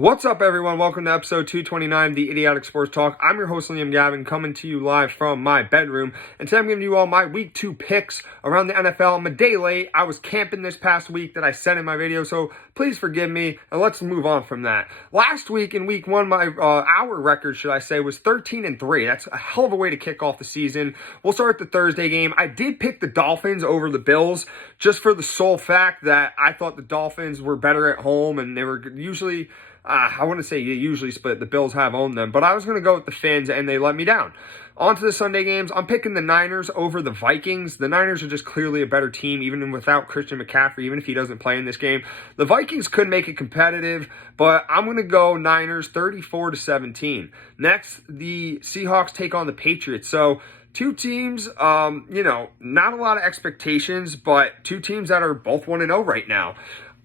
What's up, everyone? Welcome to episode 229 of the Idiotic Sports Talk. I'm your host, Liam Gavin, coming to you live from my bedroom. And today I'm giving you all my week 2 picks around the NFL. I'm a day late. I was camping this past week that I said in my video, so please forgive me, and let's move on from that. Last week, in week 1, our record, should I say, was 13-3. That's a hell of a way to kick off the season. We'll start the Thursday game. I did pick the Dolphins over the Bills, just for the sole fact that I thought the Dolphins were better at home, and they were usually... I wouldn't say you usually split. The Bills have owned them. But I was going to go with the Fins, and they let me down. On to the Sunday games. I'm picking the Niners over the Vikings. The Niners are just clearly a better team, even without Christian McCaffrey, even if he doesn't play in this game. The Vikings could make it competitive, but I'm going to go Niners 34-17. Next, the Seahawks take on the Patriots. So, two teams, not a lot of expectations, but two teams that are both 1-0 right now.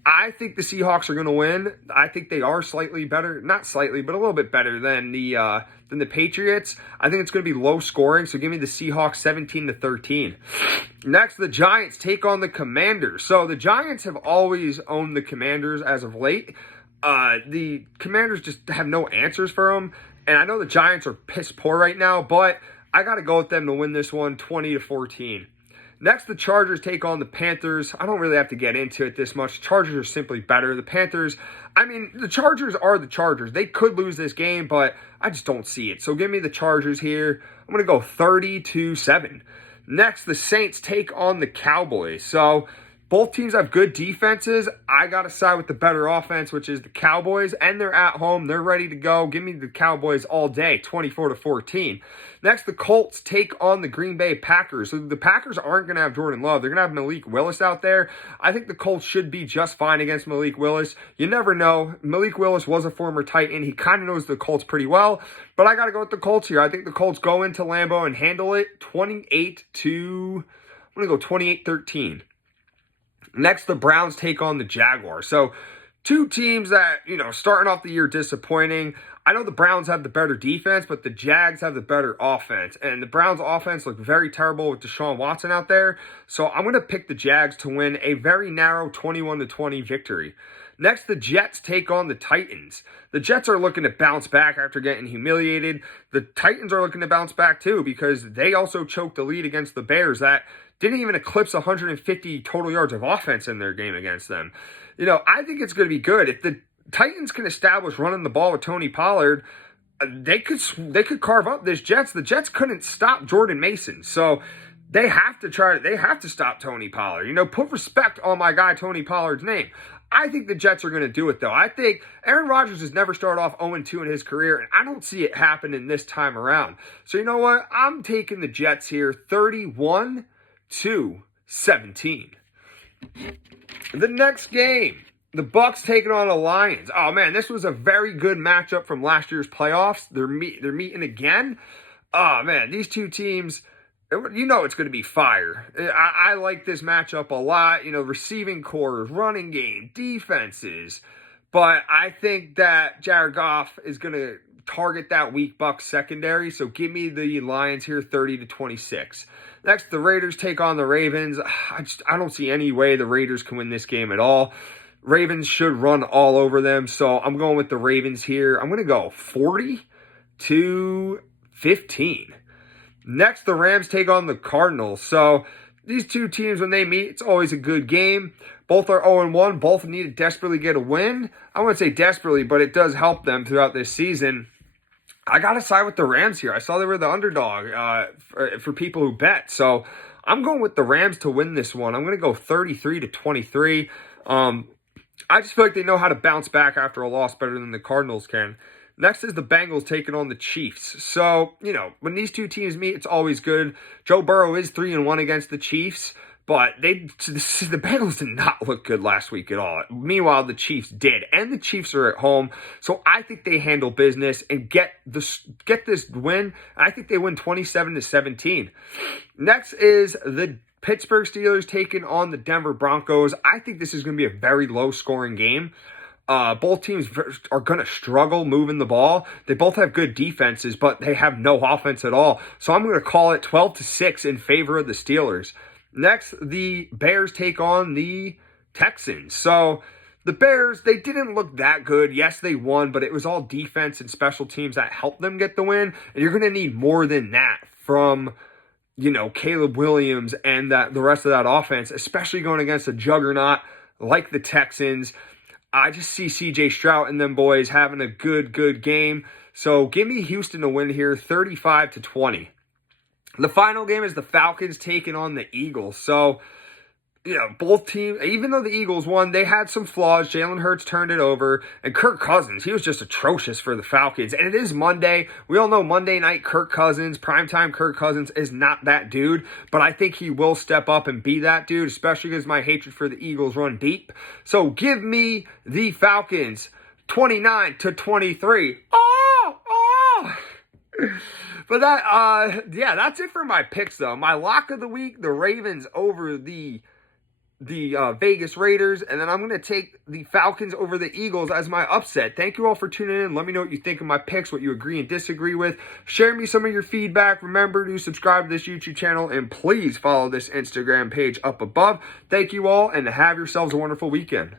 I think the Seahawks are going to win. I think they are slightly better, not slightly, but a little bit better than the Patriots. I think it's going to be low scoring, so give me the Seahawks 17-13. Next, the Giants take on the Commanders. So the Giants have always owned the Commanders as of late. The Commanders just have no answers for them, and I know the Giants are piss poor right now, but I got to go with them to win this one 20-14. Next, the Chargers take on the Panthers. I don't really have to get into it this much. The Chargers are simply better. The Panthers, the Chargers are the Chargers. They could lose this game, but I just don't see it. So give me the Chargers here. I'm going to go 30-7. Next, the Saints take on the Cowboys. So both teams have good defenses. I got to side with the better offense, which is the Cowboys, and they're at home. They're ready to go. Give me the Cowboys all day, 24-14. Next, the Colts take on the Green Bay Packers. So the Packers aren't going to have Jordan Love. They're going to have Malik Willis out there. I think the Colts should be just fine against Malik Willis. You never know. Malik Willis was a former Titan. He kind of knows the Colts pretty well, but I got to go with the Colts here. I think the Colts go into Lambeau and handle it 28-13. Next, the Browns take on the Jaguars. So, two teams that, starting off the year disappointing. I know the Browns have the better defense, but the Jags have the better offense. And the Browns' offense looked very terrible with Deshaun Watson out there. So, I'm going to pick the Jags to win a very narrow 21-20 victory. Next, the Jets take on the Titans. The Jets are looking to bounce back after getting humiliated. The Titans are looking to bounce back too because they also choked the lead against the Bears that didn't even eclipse 150 total yards of offense in their game against them. I think it's going to be good. If the Titans can establish running the ball with Tony Pollard, they could carve up this Jets. The Jets couldn't stop Jordan Mason. So they have to stop Tony Pollard. Put respect on my guy Tony Pollard's name. I think the Jets are going to do it, though. I think Aaron Rodgers has never started off 0-2 in his career, and I don't see it happening this time around. So you know what? I'm taking the Jets here 31-17. The next game, the Bucs taking on the Lions. Oh, man, this was a very good matchup from last year's playoffs. They're meeting again. Oh, man, these two teams... it's going to be fire. I like this matchup a lot. Receiving cores, running game, defenses. But I think that Jared Goff is going to target that weak Bucs secondary. So give me the Lions here 30-26. Next, the Raiders take on the Ravens. I don't see any way the Raiders can win this game at all. Ravens should run all over them. So I'm going with the Ravens here. I'm going to go 40-15. Next, the Rams take on the Cardinals. So, these two teams, when they meet, it's always a good game. Both are 0-1. Both need to desperately get a win. I wouldn't say desperately, but it does help them throughout this season. I got to side with the Rams here. I saw they were the underdog for people who bet. So, I'm going with the Rams to win this one. I'm going to go 33-23. I just feel like they know how to bounce back after a loss better than the Cardinals can. Next is the Bengals taking on the Chiefs. So, when these two teams meet, it's always good. Joe Burrow is 3-1 against the Chiefs, but the Bengals did not look good last week at all. Meanwhile, the Chiefs did, and the Chiefs are at home. So I think they handle business and get this win. I think they win 27-17. Next is the Pittsburgh Steelers taking on the Denver Broncos. I think this is going to be a very low-scoring game. Both teams are going to struggle moving the ball. They both have good defenses, but they have no offense at all. So I'm going to call it 12-6 in favor of the Steelers. Next, the Bears take on the Texans. So The Bears, they didn't look that good. Yes, they won, but it was all defense and special teams that helped them get the win. And you're going to need more than that from, Caleb Williams and the rest of that offense, especially going against a juggernaut like the Texans. I just see C.J. Stroud and them boys having a good game. So give me Houston to win here, 35-20. The final game is the Falcons taking on the Eagles. So, both teams, even though the Eagles won, they had some flaws. Jalen Hurts turned it over. And Kirk Cousins, he was just atrocious for the Falcons. And it is Monday. We all know Monday night Kirk Cousins, primetime Kirk Cousins is not that dude. But I think he will step up and be that dude, especially because my hatred for the Eagles run deep. So give me the Falcons, 29-23. But that's it for my picks, though. My lock of the week, the Ravens over the Vegas Raiders, and then I'm going to take the Falcons over the Eagles as my upset. Thank you all for tuning in. Let me know what you think of my picks, what you agree and disagree with. Share me some of your feedback. Remember to subscribe to this YouTube channel, and please follow this Instagram page up above. Thank you all, and have yourselves a wonderful weekend.